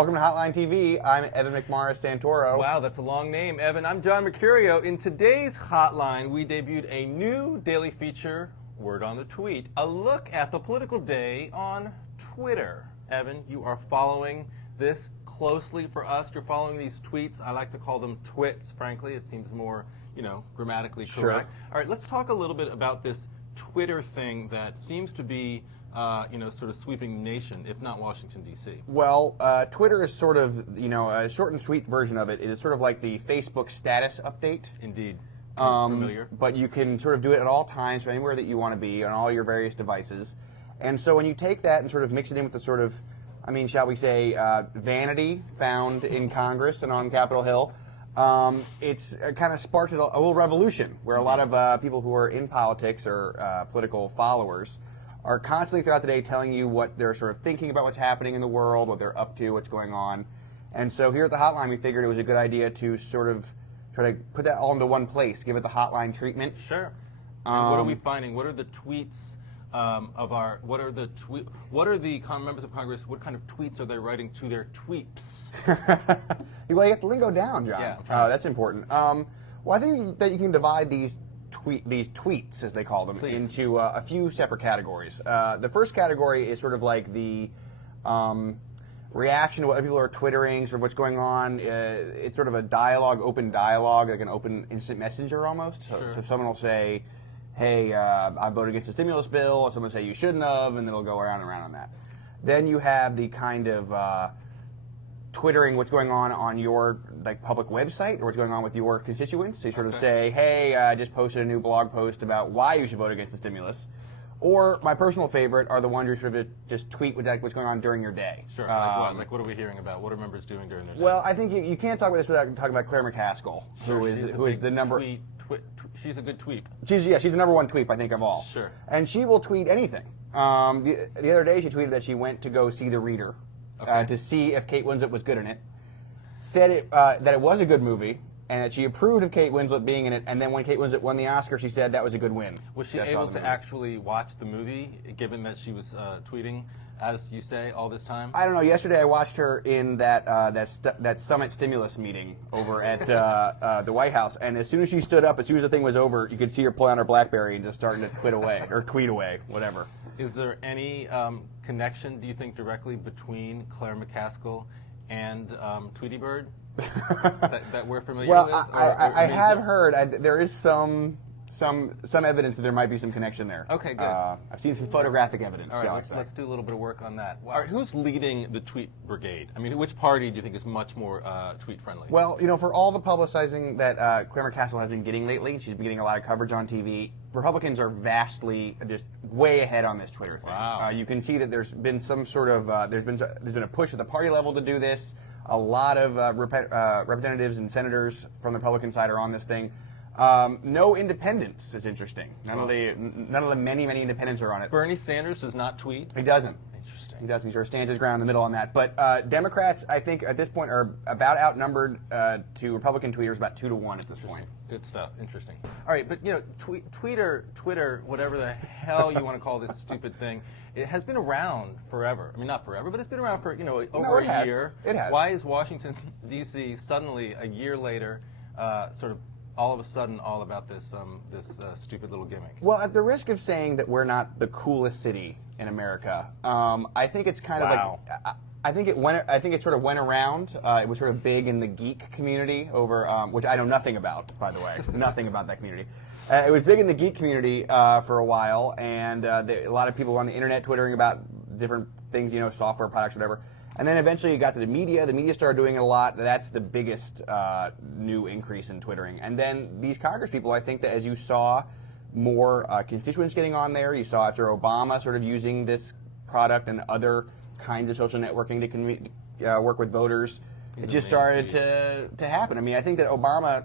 Welcome to Hotline TV. I'm Evan McMorris Santoro. Wow, that's a long name, Evan. I'm John Mercurio. In today's Hotline, we debuted a new daily feature, Word on the Tweet, a look at the political day on Twitter. Evan, you are following this closely for us. You're following these tweets. I like to call them twits, frankly. It seems more, grammatically correct. Sure. All right, let's talk a little bit about this Twitter thing that seems to be sort of sweeping the nation, if not Washington, D.C. Well, Twitter is sort of, a short and sweet version of it. It is sort of like the Facebook status update. Indeed. Familiar. But you can sort of do it at all times, from anywhere that you want to be, on all your various devices. And so when you take that and sort of mix it in with the sort of, shall we say, vanity found in Congress and on Capitol Hill, it's kind of sparked a little revolution where a lot of people who are in politics or political followers are constantly throughout the day telling you what they're sort of thinking about what's happening in the world, what they're up to, what's going on. And so here at the Hotline, we figured it was a good idea to sort of try to put that all into one place, give it the Hotline treatment. Sure. And what are we finding? What are the tweets what are the members of Congress, what kind of tweets are they writing to their tweets? Well, you have the lingo down, John. Yeah, that's important. Well, I think that you can divide these tweets, as they call them, Please. into a few separate categories. The first category is sort of like the reaction to what people are twittering, sort of what's going on. It's sort of a dialogue, open dialogue, like an open instant messenger almost. Sure. So someone will say, hey, I voted against the stimulus bill, or someone will say you shouldn't have, and it'll go around and around on that. Then you have the kind of twittering what's going on your public website or what's going on with your constituents. So you sort of say, hey, I just posted a new blog post about why you should vote against the stimulus. Or my personal favorite are the ones who sort of just tweet what's going on during your day. Sure. Like what? Like what are we hearing about? What are members doing during their day? Well, I think you can't talk about this without talking about Claire McCaskill, Sure, who is the number. She's a good tweet. She's the number one tweet, I think, of all. Sure. And she will tweet anything. The other day, she tweeted that she went to go see The Reader to see if Kate Winslet was good in it. Said that it was a good movie and that she approved of Kate Winslet being in it. And then when Kate Winslet won the Oscar, she said that was a good win. Was she able to actually watch the movie, given that she was tweeting, as you say, all this time? I don't know. Yesterday, I watched her in that summit stimulus meeting over at the White House, and as soon as she stood up, as soon as the thing was over, you could see her pull out her BlackBerry and just starting to tweet away, whatever. Is there any connection, do you think, directly between Claire McCaskill and Tweety Bird that we're familiar with? Well, I have heard there is some evidence that there might be some connection there. Okay, good. I've seen some photographic evidence. All right, let's do a little bit of work on that. All right, who's leading the tweet brigade? Which party do you think is much more tweet friendly? Well, for all the publicizing that Claire McCaskill has been getting lately, she's been getting a lot of coverage on TV. Republicans are vastly, just way ahead on this Twitter thing. Wow. You can see that there's been some sort of there's been a push at the party level to do this. A lot of representatives and senators from the Republican side are on this thing. No independents is interesting. None of the many independents are on it. Bernie Sanders does not tweet? He doesn't. Interesting. He doesn't. He sort of stands his ground in the middle on that. But Democrats, I think, at this point are about outnumbered to Republican tweeters, about 2-1 at this point. Good stuff. Interesting. All right, but Twitter, whatever the hell you want to call this stupid thing, it has been around forever. Not forever, but it's been around for over a year. It has. Why is Washington D.C. suddenly a year later, sort of all of a sudden all about this stupid little gimmick? Well, at the risk of saying that we're not the coolest city in America, I think it's kind of like I think it sort of went around. It was sort of big in the geek community over, which I know nothing about, by the way, nothing about that community. It was big in the geek community for a while, and a lot of people on the internet twittering about different things, software products, whatever. And then eventually it got to the media. The media started doing it a lot. That's the biggest new increase in twittering. And then these Congress people, I think that as you saw more constituents getting on there, you saw after Obama sort of using this product and other kinds of social networking to work with voters, it just started to happen. I think that Obama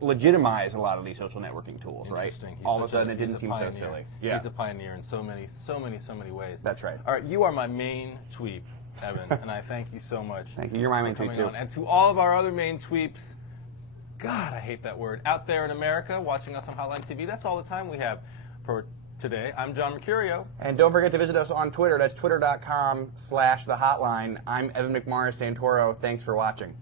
legitimized a lot of these social networking tools, right? All of a sudden, it didn't seem so silly. Yeah. He's a pioneer in so many ways. That's right. All right, you are my main tweep, Evan, and I thank you so much. Thank you. You're my main tweep, too. And to all of our other main tweeps, God, I hate that word, out there in America watching us on Hotline TV, that's all the time we have for Today, I'm John Mercurio. And don't forget to visit us on Twitter. That's twitter.com/thehotline. I'm Evan McMorris Santoro. Thanks for watching.